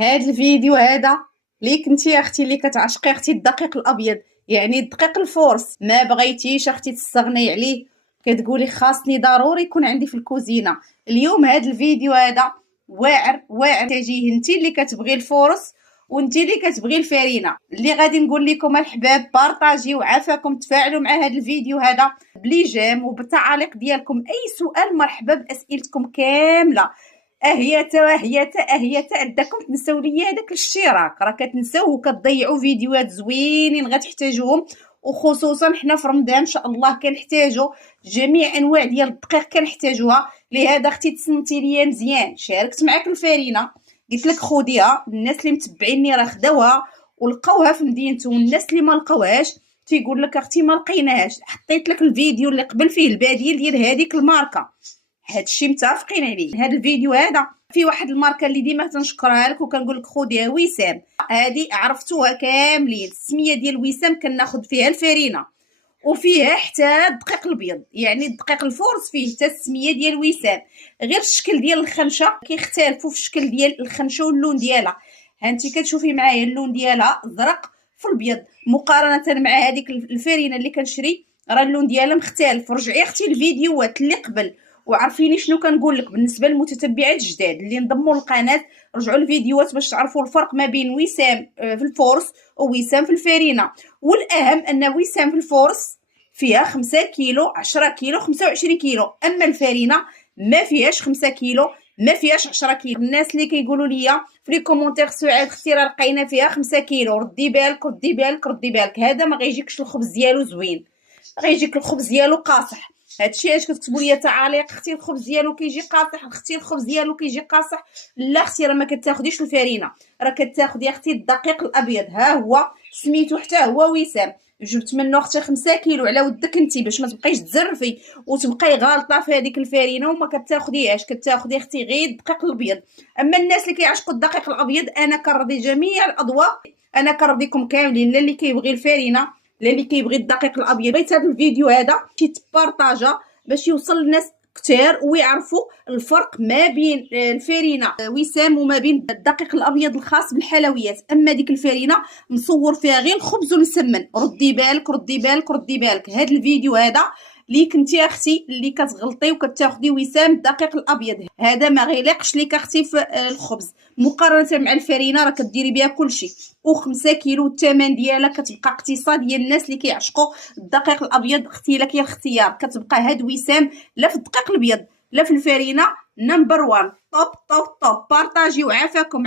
هاد الفيديو هذا ليك انتي يا اختي اللي كتعشقي اختي الدقيق الابيض، يعني الدقيق الفورس، ما بغيتيش اختي تستغني عليه، كتقولي خاصني ضروري يكون عندي في الكوزينه. اليوم هاد الفيديو هذا واعر واعر، تجيه انتي اللي كتبغي الفورس وانتي اللي كتبغي الفرينه. اللي غادي نقول لكم الحباب بارطاجي وعافاكم تفاعلوا مع هاد الفيديو هذا بلي جيم وبالتعاليق ديالكم. اي سؤال مرحبا باسئلتكم كامله. اهيتا عندكم تنساو ليا هذاك الاشتراك، راه كتنساو وكتضيعوا فيديوهات زوينين غتحتاجوهم، وخصوصا حنا في رمضان ان شاء الله كنحتاجوا جميع انواع ديال الدقيق كنحتاجوها. لهذا اختي تصنتي ليا مزيان، شاركت معاك الفرينه، قلت لك خذيها. الناس اللي متبعيني راه خداوها ولقاوها في مدينتهم، والناس اللي ما لقاوهاش تيقول لك اختي ما لقيناهاش. حطيت لك الفيديو اللي قبل فيه البديل ديال هذيك الماركه، هادشي متفقين عليه. هذا الفيديو هذا في واحد الماركه اللي ديما تنشكرها لك وكنقول لك خذيها، وسام. هذه عرفتوها كاملين، السميه ديال وسام كناخذ فيها الفرينه وفيها حتى الدقيق الابيض، يعني الدقيق الفورس فيه حتى السميه ديال وسام. غير الشكل ديال الخنشه كيختلفوا في الشكل ديال الخنشه واللون ديالها. هانتي كتشوفي معايا اللون ديالها زرق في الابيض مقارنه مع هذيك الفرينه اللي كنشري، راه اللون ديالها مختلف. رجعي اختي الفيديوهات اللي قبل وعرفيني شنو كنقول لك. بالنسبه للمتتبعات الجداد اللي انضموا للقناه، رجعوا الفيديوهات باش تعرفوا الفرق ما بين وسام في الفورس ووسام في الفرينه. والاهم ان وسام في الفورس فيها 5 كيلو 10 كيلو 25 كيلو، اما الفرينه ما فيهاش 5 كيلو ما فيهاش 10 كيلو. الناس اللي كيقولوا لي في لي كومونتير سعاد اختي راه لقينا فيها 5 كيلو، ردي بالك ردي بالك ردي بالك، هذا ما غيجيكش الخبز ديالو زوين، غيجيك الخبز ديالو قاصح. هادشي علاش كتكتبوا لي تعاليق اختي الخبز ديالو كيجي قاصح، اختي الخبز ديالو كيجي قاصح. لا اختي راه ما كتاخديش الفرينه، راه كتاخدي اختي الدقيق الابيض، ها هو سميتو حتى هو وسام. جبت منه اختي 5 كيلو على ودك انتي باش ما تبقايش تزرفي وتبقاي غالطه في هذيك الفرينه وما كتاخديهاش، كتاخدي اختي غير الدقيق الابيض. اما الناس اللي كيعشقوا الدقيق الابيض، انا كنرضي جميع الاذواق، انا كنرضيكم كاملين، لا اللي كيبغي الفرينه لا اللي كيبغي الدقيق الابيض. بغيت هذا الفيديو هذا تبارطاجا باش يوصل للناس كتير ويعرفوا الفرق ما بين الفرينه وسام وما بين الدقيق الابيض الخاص بالحلويات. اما ديك الفرينه مصور فيها غير الخبز والسمن. ردي بالك ردي بالك ردي بالك. هذا الفيديو هذا ليك انت يا اختي اللي كتغلطي وكتاخدي وسام الدقيق الابيض، هذا ما غيليقش ليك اختي في الخبز مقارنه مع الفرينه، راه كديري بها كلشي. و5 كيلو الثمن ديالها كتبقى اقتصاد ديال الناس اللي كيعشقوا الدقيق الابيض. اختي لك يا الاختيار، كتبقى هاد وسام لا في الدقيق الابيض لا في الفرينه. نمبر 1 طوب طوب طوب. بارطاجي وعافاكم.